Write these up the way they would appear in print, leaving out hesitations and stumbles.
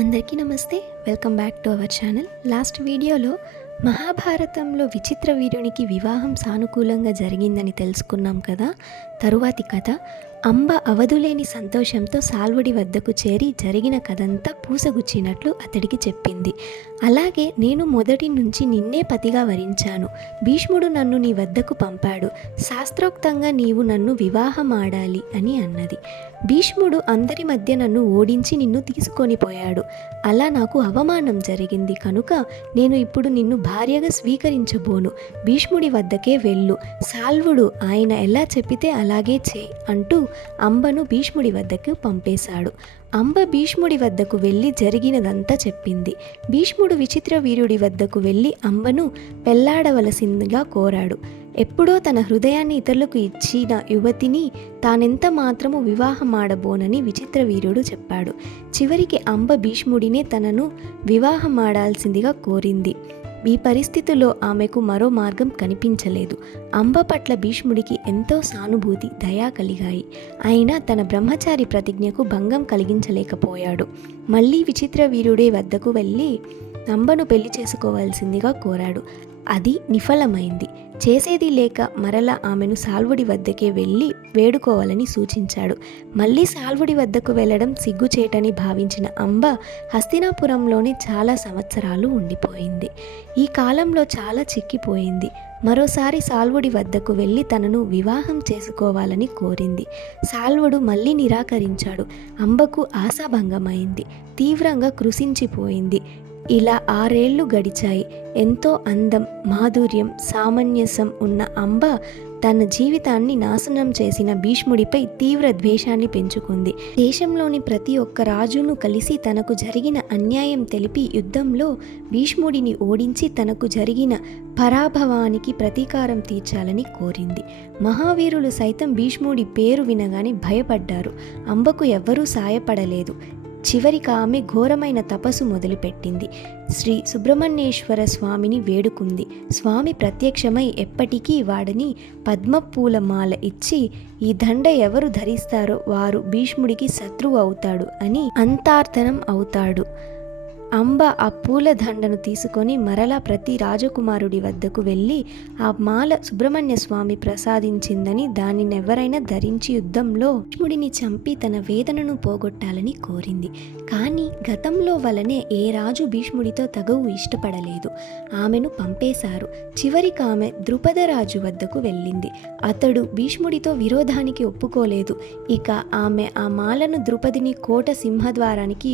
అందరికీ నమస్తే. Welcome back to our channel. Last వీడియోలో మహాభారతంలో విచిత్ర వీరునికి వివాహం సానుకూలంగా జరిగిందని తెలుసుకున్నాం కదా. తరువాతి కథ అంబ అవధులేని సంతోషంతో సాల్వుడి వద్దకు చేరి జరిగిన కథంతా పూసగుచ్చినట్లు అతడికి చెప్పింది. అలాగే నేను మొదటి నుంచి నిన్నే పతిగా వరించాను. భీష్ముడు నన్ను నీ వద్దకు పంపాడు. శాస్త్రోక్తంగా నీవు నన్ను వివాహమాడాలి అని అన్నది. భీష్ముడు అందరి మధ్య నన్ను ఓడించి నిన్ను తీసుకొని పోయాడు. అలా నాకు అవమానం జరిగింది కనుక నేను ఇప్పుడు నిన్ను భార్యగా స్వీకరించబోను. భీష్ముడి వద్దకే వెళ్ళు. సాల్వుడు ఆయన ఎలా చెప్పితే అలాగే చేయి అంటూ అంబను భీష్ముడి వద్దకు పంపేశాడు. అంబ భీష్ముడి వద్దకు వెళ్ళి జరిగినదంతా చెప్పింది. భీష్ముడు విచిత్ర వీరుడి వద్దకు వెళ్ళి అంబను పెళ్లాడవలసిందిగా కోరాడు. ఎప్పుడో తన హృదయాన్ని ఇతరులకు ఇచ్చిన యువతిని తానెంత మాత్రము వివాహమాడబోనని విచిత్ర వీరుడు చెప్పాడు. చివరికి అంబ భీష్ముడినే తనను వివాహమాడాల్సిందిగా కోరింది. ఈ పరిస్థితిలో ఆమెకు మరో మార్గం కనిపించలేదు. అంబ పట్ల భీష్ముడికి ఎంతో సానుభూతి, దయ కలిగాయి. అయినా తన బ్రహ్మచారి ప్రతిజ్ఞకు భంగం కలిగించలేకపోయాడు. మళ్ళీ విచిత్ర వీరుడే వద్దకు వెళ్ళి అంబను పెళ్లి చేసుకోవాల్సిందిగా కోరాడు. అది విఫలమైంది. చేసేది లేక మరలా ఆమెను సాల్వుడి వద్దకే వెళ్ళి వేడుకోవాలని సూచించాడు. మళ్ళీ సాల్వుడి వద్దకు వెళ్ళడం సిగ్గుచేటని భావించిన అంబ హస్తినాపురంలోనే చాలా సంవత్సరాలు ఉండిపోయింది. ఈ కాలంలో చాలా చిక్కిపోయింది. మరోసారి సాల్వుడి వద్దకు వెళ్ళి తనను వివాహం చేసుకోవాలని కోరింది. సాల్వుడు మళ్ళీ నిరాకరించాడు. అంబకు ఆశాభంగమైంది. తీవ్రంగా కృశించిపోయింది. ఇలా 6 ఏళ్లు గడిచాయి. ఎంతో అందం, మాధుర్యం, సామన్యసం ఉన్న అంబ తన జీవితాన్ని నాశనం చేసిన భీష్ముడిపై తీవ్ర ద్వేషాన్ని పెంచుకుంది. దేశంలోని ప్రతి ఒక్క రాజును కలిసి తనకు జరిగిన అన్యాయం తెలిపి యుద్ధంలో భీష్ముడిని ఓడించి తనకు జరిగిన పరాభవానికి ప్రతీకారం తీర్చాలని కోరింది. మహావీరులు సైతం భీష్ముడి పేరు వినగానే భయపడ్డారు. అంబకు ఎవ్వరూ సాయపడలేదు. చివరికి ఆమె ఘోరమైన తపస్సు మొదలుపెట్టింది. శ్రీ సుబ్రహ్మణ్యేశ్వర స్వామిని వేడుకుంది. స్వామి ప్రత్యక్షమై ఎప్పటికీ వాడిని పద్మపూల మాల ఇచ్చి ఈ దండ ఎవరు ధరిస్తారో వారు భీష్ముడికి శత్రువు అవుతాడు అని అంతార్థనం అవుతాడు. అంబ ఆ పూల దండను తీసుకొని మరలా ప్రతి రాజకుమారుడి వద్దకు వెళ్ళి ఆ మాల సుబ్రహ్మణ్య స్వామి ప్రసాదించిందని దానినెవరైనా ధరించి యుద్ధంలో భీష్ముడిని చంపి తన వేదనను పోగొట్టాలని కోరింది. కానీ గతంలో వలనే ఏ రాజు భీష్ముడితో తగవు ఇష్టపడలేదు. ఆమెను పంపేశారు. చివరికి ఆమె ద్రుపదరాజు వద్దకు వెళ్ళింది. అతడు భీష్ముడితో విరోధానికి ఒప్పుకోలేదు. ఇక ఆమె ఆ మాలను ద్రుపదిని కోట సింహద్వారానికి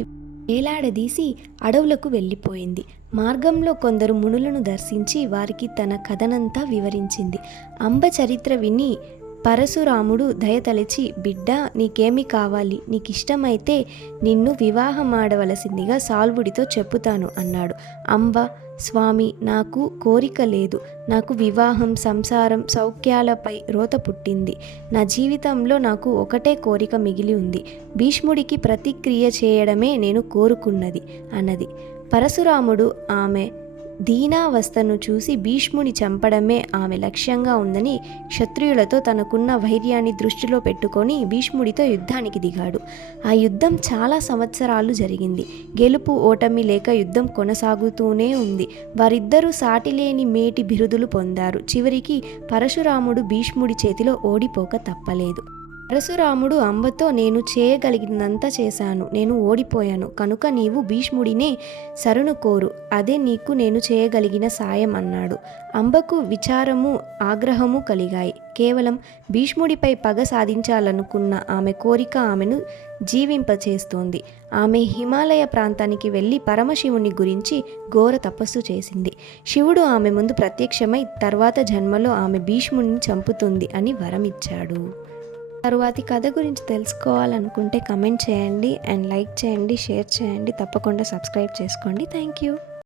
వేలాడదీసి అడవులకు వెళ్ళిపోయింది. మార్గంలో కొందరు మునులను దర్శించి వారికి తన కథనంతా వివరించింది. అంబ చరిత్ర విని పరశురాముడు దయతలచి, బిడ్డ నీకేమి కావాలి? నీకిష్టమైతే నిన్ను వివాహమాడవలసిందిగా సాల్వుడితో చెప్పుతాను అన్నాడు. అంబ, స్వామి, నాకు కోరిక లేదు. నాకు వివాహం, సంసారం, సౌఖ్యాలపై రోత పుట్టింది. నా జీవితంలో నాకు ఒకటే కోరిక మిగిలి ఉంది. భీష్ముడికి ప్రతిక్రియ చేయడమే నేను కోరుకున్నది అన్నది. పరశురాముడు ఆమె దీనావస్థను చూసి భీష్ముని చంపడమే ఆమె లక్ష్యంగా ఉందని క్షత్రియులతో తనకున్న వైర్యాన్ని దృష్టిలో పెట్టుకొని భీష్ముడితో యుద్ధానికి దిగాడు. ఆ యుద్ధం చాలా సంవత్సరాలు జరిగింది. గెలుపు ఓటమి లేక యుద్ధం కొనసాగుతూనే ఉంది. వారిద్దరూ సాటిలేని మేటి బిరుదులు పొందారు. చివరికి పరశురాముడు భీష్ముడి చేతిలో ఓడిపోక తప్పలేదు. పరశురాముడు అంబతో, నేను చేయగలిగినంత చేశాను. నేను ఓడిపోయాను కనుక నీవు భీష్ముడినే శరణు కోరు. అదే నీకు నేను చేయగలిగిన సాయం అన్నాడు. అంబకు విచారము, ఆగ్రహము కలిగాయి. కేవలం భీష్ముడిపై పగ సాధించాలనుకున్న ఆమె కోరిక ఆమెను జీవింపచేస్తోంది. ఆమె హిమాలయ ప్రాంతానికి వెళ్ళి పరమశివుని గురించి ఘోర తపస్సు చేసింది. శివుడు ఆమె ముందు ప్రత్యక్షమై తర్వాత జన్మలో ఆమె భీష్ముడిని చంపుతుంది అని వరమిచ్చాడు. తరువాతి కథ గురించి తెలుసుకోవాలనుకుంటే కమెంట్ చేయండి అండ్ లైక్ చేయండి, షేర్ చేయండి. తప్పకుండా సబ్స్క్రైబ్ చేసుకోండి. Thank you.